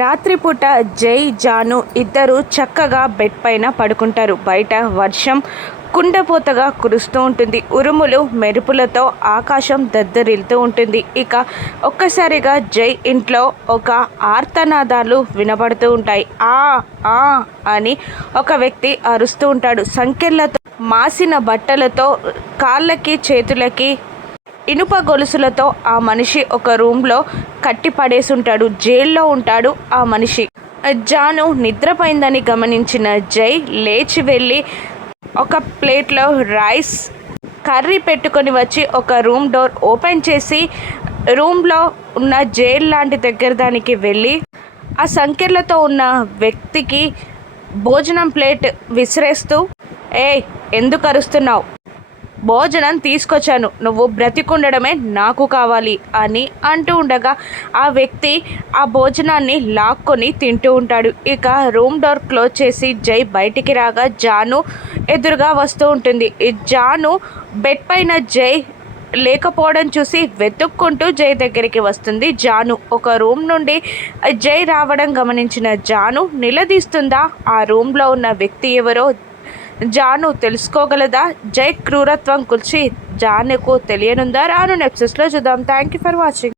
రాత్రిపూట జై జాను ఇద్దరు చక్కగా బెడ్ పైన పడుకుంటారు. బయట వర్షం కుండపోతగా కురుస్తూ ఉంటుంది. ఉరుములు మెరుపులతో ఆకాశం దద్దరిల్తూ ఉంటుంది. ఇక ఒక్కసారిగా జై ఇంట్లో ఒక ఆర్తనాదాలు వినబడుతూ ఉంటాయి. ఆ ఆ అని ఒక వ్యక్తి అరుస్తూ ఉంటాడు. సంఖ్యలతో మాసిన బట్టలతో కాళ్ళకి చేతులకి ఇనుప గొలుసులతో ఆ మనిషి ఒక రూమ్లో కట్టి పడేసి ఉంటాడు జైల్లో ఉంటాడు ఆ మనిషి. జాను నిద్రపోయిందని గమనించిన జై లేచి వెళ్ళి ఒక ప్లేట్లో రైస్ కర్రీ పెట్టుకొని వచ్చి ఒక రూమ్ డోర్ ఓపెన్ చేసి రూమ్లో ఉన్న జైల్ లాంటి దగ్గర దానికి వెళ్ళి ఆ సంఖ్యలతో ఉన్న వ్యక్తికి భోజనం ప్లేట్ విసిరేస్తూ ఏ ఎందుకు అరుస్తున్నావు? భోజనం తీసుకొచ్చాను. నువ్వు బ్రతికుండడమే నాకు కావాలి అని అంటూ ఉండగా ఆ వ్యక్తి ఆ భోజనాన్ని లాక్కొని తింటూ ఉంటాడు. ఇక రూమ్ డోర్ క్లోజ్ చేసి జై బయటికి రాగా జాను ఎదురుగా వస్తూ ఉంటుంది. ఈ జాను బెడ్ పైన జై లేకపోవడం చూసి వెతుక్కుంటూ జై దగ్గరికి వస్తుంది. జాను ఒక రూమ్ నుండి జై రావడం గమనించిన జాను నిలదీస్తుందా? ఆ రూమ్లో ఉన్న వ్యక్తి ఎవరో జాను తెలుసుకోగలదా? జై క్రూరత్వం గురించి జానుకు తెలియనుందా? రాను నెప్సెస్లో చూద్దాం. Thank you for watching